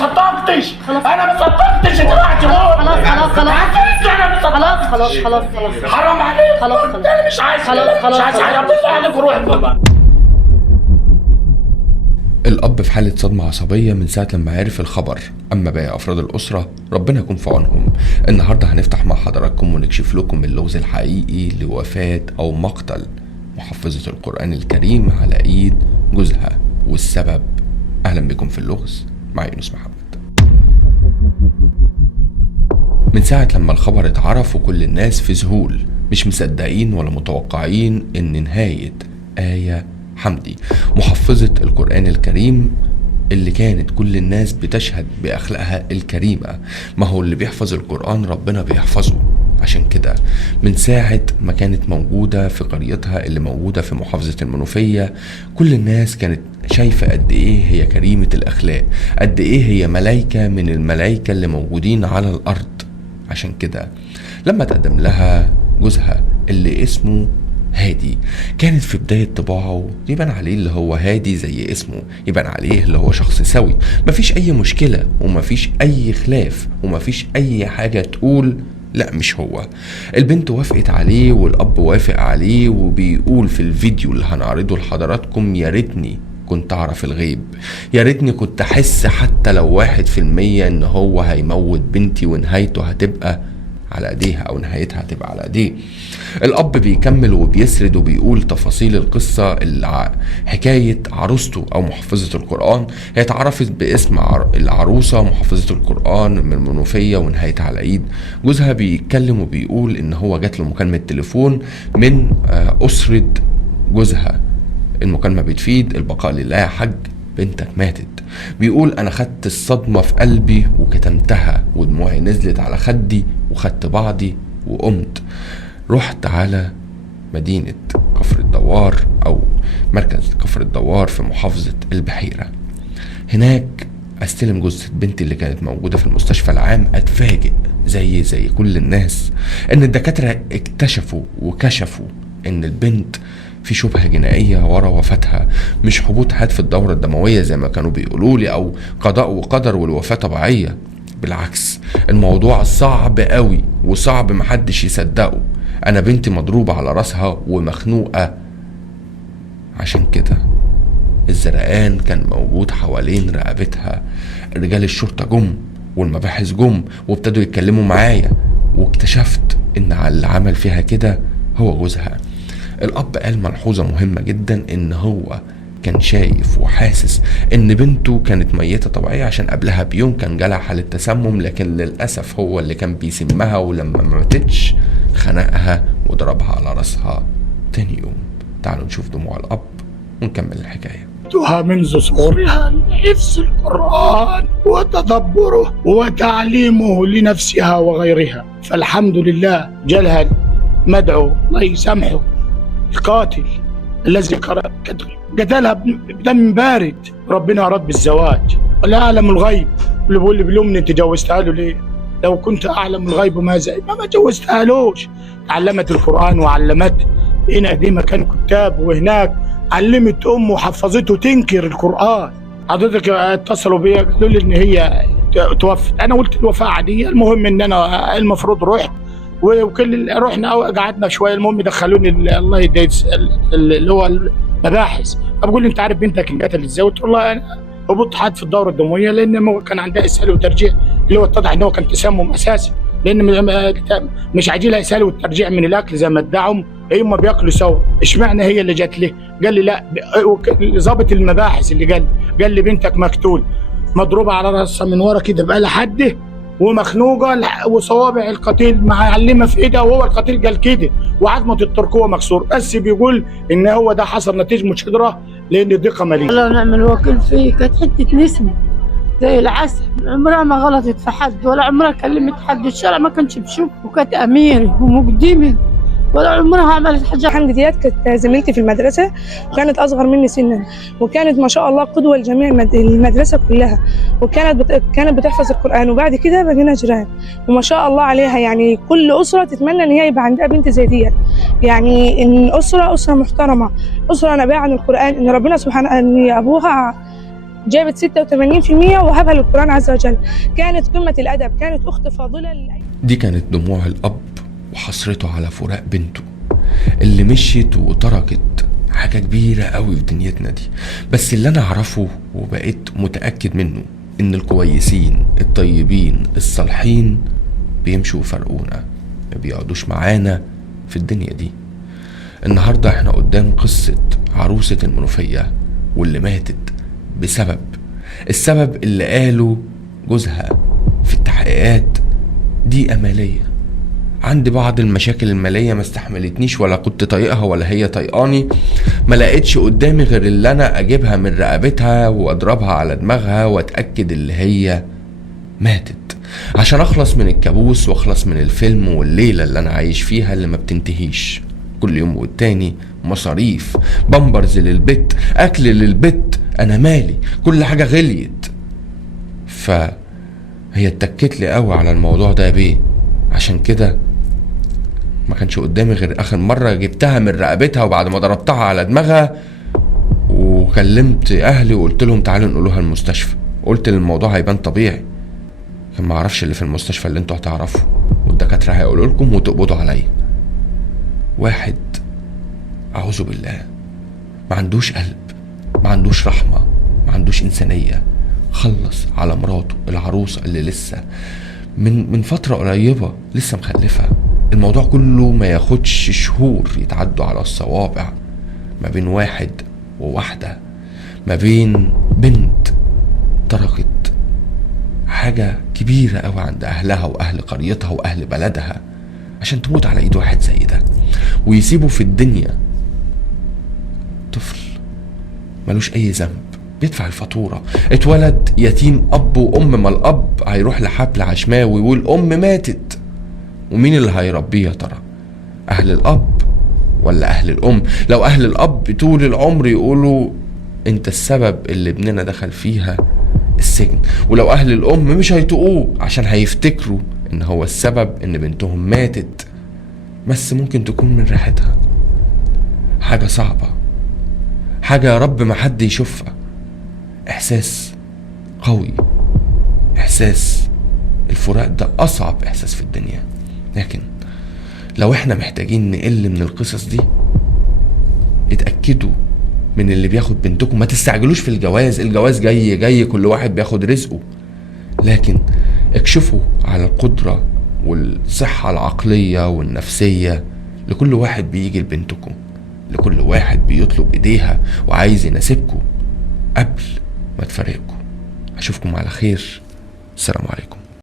صدقتش. انا ما صدقتش انت راح تقول. خلاص حرام عليك. خلاص انا مش عايز حاجه. بالله عليك روح. الأب في حالة صدمة عصبية من ساعة لما عرف الخبر. أما باقي أفراد الأسرة ربنا يكون في عونهم. النهاردة هنفتح مع حضراتكم ونكشف لكم اللغز الحقيقي لوفاة أو مقتل محفظة القرآن الكريم على إيد جوزها والسبب. أهلا بكم في اللغز مع يونس محمد. من ساعة لما الخبر اتعرف وكل الناس في ذهول، مش مصدقين ولا متوقعين إن نهاية آية حمدي محفظة القرآن الكريم اللي كانت كل الناس بتشهد بأخلاقها الكريمة. ما هو اللي بيحفظ القرآن ربنا بيحفظه. عشان كده من ساعة ما كانت موجودة في قريتها اللي موجودة في محافظة المنوفية، كل الناس كانت شايفة قد ايه هي كريمة الأخلاق، قد ايه هي ملايكة من الملايكة اللي موجودين على الأرض. عشان كده لما تقدم لها جوزها اللي اسمه هادي، كانت في بداية طباعه يبان عليه اللي هو هادي زي اسمه، يبان عليه اللي هو شخص سوي، مفيش أي مشكلة ومفيش أي خلاف ومفيش أي حاجة تقول لا مش هو. البنت وافقت عليه والأب وافق عليه، وبيقول في الفيديو اللي هنعرضه لحضراتكم: يا ريتني كنت أعرف الغيب، يا ريتني كنت أحس حتى لو 1% إن هو هيموت بنتي ونهايته هتبقى على ايديها او نهايتها هتبقى على ايديه. الاب بيكمل وبيسرد وبيقول تفاصيل القصه حكايه عروسته او محفظه القران. هي اتعرفت باسم العروسه محفظه القران من المنوفيه ونهايتها على ايد جوزها. بيتكلم وبيقول ان هو جات له مكالمه تليفون من اسره جوزها. المكالمه بتفيد البقاء لله يا حاج، بنتك ماتت. بيقول انا خدت الصدمة في قلبي وكتمتها ودموعي نزلت على خدي وخدت بعضي وقمت رحت على مدينة كفر الدوار او مركز كفر الدوار في محافظة البحيرة. هناك استلم جثة بنتي اللي كانت موجودة في المستشفى العام. اتفاجئ زي كل الناس ان الدكاترة اكتشفوا وكشفوا ان البنت في شبهة جنائية ورا وفاتها، مش هبوط حاد في الدورة الدموية زي ما كانوا بيقولوا لي او قضاء وقدر والوفاة طبيعية. بالعكس الموضوع صعب قوي وصعب محدش يصدقه. انا بنتي مضروبة على راسها ومخنوقة. عشان كده الزرقان كان موجود حوالين رقبتها. رجال الشرطة جم والمباحث جم وابتدوا يتكلموا معايا، واكتشفت ان اللي عمل فيها كده هو جوزها. الأب قال ملحوظة مهمة جدا، إن هو كان شايف وحاسس إن بنته كانت ميتة طبيعية عشان قبلها بيوم كان جالها حالة تسمم، لكن للأسف هو اللي كان بيسمها، ولما ما ماتتش خنقها وضربها على راسها تاني يوم. تعالوا نشوف دموع الأب ونكمل الحكاية. منذ صغرها لحفظ القرآن وتدبره وتعليمه لنفسها وغيرها، فالحمد لله جالها مدعو الله يسامحه القاتل الذي قتلها بدم بارد. ربنا أراد بالزواج ولا أعلم الغيب. اللي بيقول لي بالأمن أنت جوزتها له ليه؟ لو كنت أعلم الغيب ما جوزتها لوش. علمت القرآن وعلمت هنا دي مكان كتاب، وهناك علمت أمه وحفظته تنكر القرآن. حضرتك اتصلوا بيا قالوا لي إن هي توفت. أنا قلت الوفاة عادية، المهم إن أنا المفروض رحت وكل رحنا قعدنا شويه. المهم دخلوني الله يدي اللي هو المباحث. بقول لي انت عارف بنتك انقتلت ازاي؟ قلت والله انا هبط حاد في الدوره الدمويه، لان كان عندها اسهال وترجيع اللي هو اتضح ان هو كان تسمم اساسي، لان مش عاجلها اسهال والترجيع من الاكل زي ما ادعوا. هم بياكلوا سوا، اشمعنى هي اللي جات لي؟ قال لي لا، ضابط المباحث اللي قال لي بنتك مقتول مضروبه على راسها من ورا كده بقى لها حده ومخنوقه، وصوابع القتيل معلمه في ايدها، وهو القتيل قال كده، وعظمه الترقوه مكسور. بس بيقول ان هو ده حصل نتيجه مشهدره لان دي قماليه. الله ونعم الوكيل فيه. كانت حته نسمه زي العسل، عمرها ما غلطت في حد ولا عمرها كلمت حد. الشارع ما كانش بشوف، وكانت اميره ومقدمه ولا عمرها عملت حاجه. حمدي ديت كانت زميلتي في المدرسه، وكانت اصغر مني سنا، وكانت ما شاء الله قدوه لجميع المدرسه كلها، كانت بتحفظ القران. وبعد كده بقينا جيران، وما شاء الله عليها. يعني كل اسره تتمنى ان هي يبقى عندها بنت زي ديت. يعني ان اسره محترمه، اسره نابعه عن القران، ان ربنا سبحانه ان ابوها جابت 86% وهبها للقرآن عز وجل. كانت قمة الأدب، كانت أخت فاضلة. دي كانت دموع الأب وحسرته على فراق بنته اللي مشيت وتركت حاجة كبيرة قوي في دنيتنا دي. بس اللي أنا أعرفه وبقيت متأكد منه إن الكويسين الطيبين الصالحين بيمشوا وفرقونا، ما بيقعدوش معانا في الدنيا دي. النهاردة احنا قدام قصة عروسة المنوفية واللي ماتت بسبب السبب اللي قاله جوزها في التحقيقات دي أمالية. عندي بعض المشاكل المالية ما استحملتنيش، ولا كنت طايقها ولا هي طايقاني. ما لقيتش قدامي غير اللي انا اجيبها من رقبتها واضربها على دماغها واتأكد اللي هي ماتت، عشان اخلص من الكابوس واخلص من الفيلم والليلة اللي انا عايش فيها اللي ما بتنتهيش. كل يوم والتاني مصاريف، بامبرز للبت، اكل للبت، انا مالي، كل حاجة غليت. فهي اتكت لي قوي على الموضوع ده يا بيه. عشان كده ما كانش قدامي غير اخر مرة جبتها من رقبتها وبعد ما ضربتها على دماغها وكلمت اهلي وقلت لهم تعالوا نقولوها المستشفى. قلت الموضوع هيبان طبيعي، كان ما اعرفش اللي في المستشفى اللي انتوا هتعرفوا والدكاترة هيقولوا لكم وتقبضوا عليا. واحد اعوذ بالله ما عندوش قلب، ما عندوش رحمة، ما عندوش انسانية، خلص على مراته العروسة اللي لسه من فترة قريبة لسه مخلفة. الموضوع كله ما ياخدش شهور يتعدوا على الصوابع، ما بين واحد وواحدة، ما بين بنت تركت حاجة كبيرة قوي عند أهلها وأهل قريتها وأهل بلدها عشان تموت على إيد واحد زي ده، ويسيبوا في الدنيا طفل ملوش أي ذنب بيدفع الفاتورة. اتولد يتيم أب وأم، ما الأب هيروح لحفل عشماوي والأم ماتت، ومين اللي هيربيه يا ترى؟ أهل الأب ولا أهل الأم؟ لو أهل الأب طول العمر يقولوا أنت السبب اللي ابننا دخل فيها السجن، ولو أهل الأم مش هيطقوه عشان هيفتكروا إن هو السبب إن بنتهم ماتت، بس ممكن تكون من ريحتها. حاجة صعبة، حاجة يا رب ما حد يشوفها. إحساس قوي، إحساس الفراق ده أصعب إحساس في الدنيا. لكن لو احنا محتاجين نقل من القصص دي، اتأكدوا من اللي بياخد بنتكم. ما تستعجلوش في الجواز، الجواز جاي كل واحد بياخد رزقه، لكن اكشفوا على القدرة والصحة العقلية والنفسية لكل واحد بيجي لبنتكم، لكل واحد بيطلب ايديها وعايز يناسبكم قبل ما تفارقكم. اشوفكم على خير، السلام عليكم.